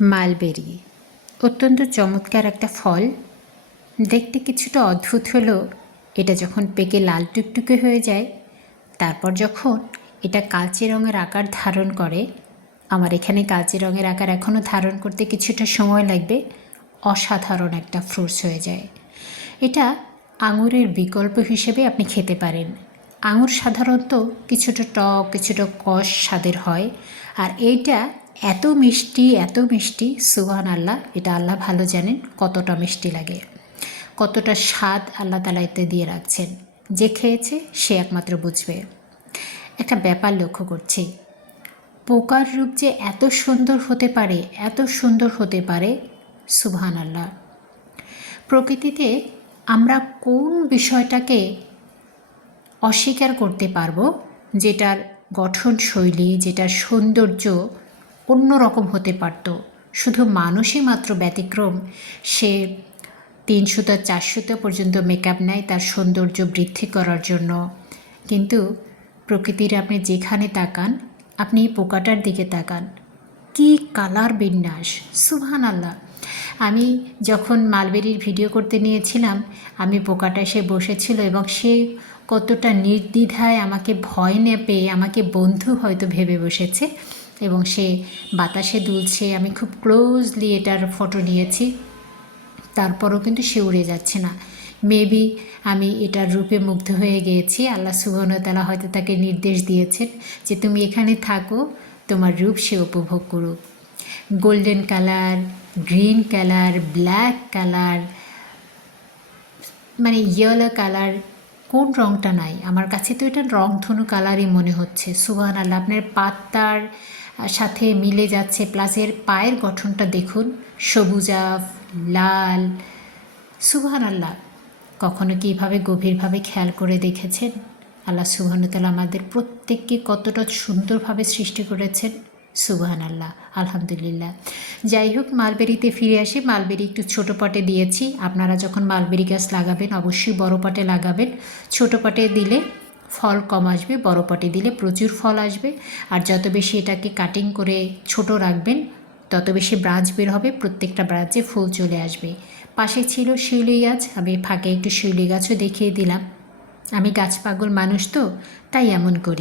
Mulberry অত্যন্ত চমৎকার একটা ফল। দেখতে কিছুটা অদ্ভুত হলেও এটা যখন পেকে লাল টুকটুকে হয়ে যায়, তারপর যখন এটা কালচে রঙের আকার ধারণ করে, আমার এখানে কালচে রঙের আকার এখনও ধারণ করতে কিছুটা সময় লাগবে, অসাধারণ একটা ফ্রুটস হয়ে যায়। এটা আঙুরের বিকল্প হিসেবে আপনি খেতে পারেন। আঙুর সাধারণত কিছুটা টক কিছুটা কষ স্বাদের হয়, আর এইটা এত মিষ্টি সুবহান আল্লাহ, এটা আল্লাহ ভালো জানেন কতটা মিষ্টি লাগে, কতটা স্বাদ আল্লাহ তাআলা এতে দিয়ে রাখছেন। যে খেয়েছে সে একমাত্র বুঝবে। একটা ব্যাপার লক্ষ্য করছি, পোকার রূপ যে এত সুন্দর হতে পারে, এত সুন্দর হতে পারে, সুবহান আল্লাহ। প্রকৃতিতে আমরা কোন বিষয়টাকে অস্বীকার করতে পারবো, যেটার গঠনশৈলী, যেটার সৌন্দর্য অন্যরকম হতে পারত? শুধু মানুষই মাত্র ব্যতিক্রম। সে 300টা 400টা পর্যন্ত মেকআপ নেয় তার সৌন্দর্য বৃদ্ধি করার জন্য, কিন্তু প্রকৃতির আপনি যেখানে তাকান, আপনি পোকাটার দিকে তাকান, কি কালার বিন্যাস, সুবহান আল্লাহ। আমি যখন মালবেরির ভিডিও করতে নিয়েছিলাম, আমি পোকাটা এসে বসেছিল এবং সে কতটা নির্দ্বিধায় আমাকে ভয় না পেয়ে আমাকে বন্ধু হয়তো ভেবে বসেছে, এবং সে বাতাসে দুলছে। আমি খুব ক্লোজলি এটার ফটো নিয়েছি, তারপরও কিন্তু সে উড়ে যাচ্ছে না। মেবি আমি এটার রূপে মুগ্ধ হয়ে গিয়েছি। আল্লাহ সুবহানাহু ওয়া তাআলা হয়তো তাকে নির্দেশ দিয়েছেন যে তুমি এখানে থাকো, তোমার রূপ সে উপভোগ করুক। Golden colour, green colour, black colour, মানে ইয়েলো কালার, কোন রঙটা নাই? আমার কাছে তো এটা রংধনু কালারই মনে হচ্ছে। সুবহান আল্লাহ, আপনার পাতার সাথে মিলে যাচ্ছে, প্লাস এর পায়ের গঠনটা দেখুন, সবুজাভ লাল, সুবহান আল্লাহ। কখনো কি এভাবে গভীরভাবে খেয়াল করে দেখেছেন আল্লাহ সুবহানাহু ওয়া তাআলা আমাদের প্রত্যেককে কতটা সুন্দরভাবে সৃষ্টি করেছেন? সুবহান আল্লাহ, আলহামদুলিল্লাহ। যাই হোক, মালবেরিতে ফিরে আসি। মালবেরি একটু ছোটো পটে দিয়েছি। আপনারা যখন মালবেরি গাছ লাগাবেন অবশ্যই বড় পটে লাগাবেন। ছোটো পটে দিলে ফল কম আসবে, বড় পটে দিলে প্রচুর ফল আসবে। আর যত বেশি এটাকে কাটিং করে ছোট রাখবেন, তত বেশি ব্রাঞ্চ বের হবে, প্রত্যেকটা ব্রাঞ্চে ফুল চলে আসবে। পাশে ছিল শিউলি গাছ, আমি ফাঁকে একটু শিউলি গাছও দেখিয়ে দিলাম। আমি গাছ পাগল মানুষ তো, তাই এমন করি।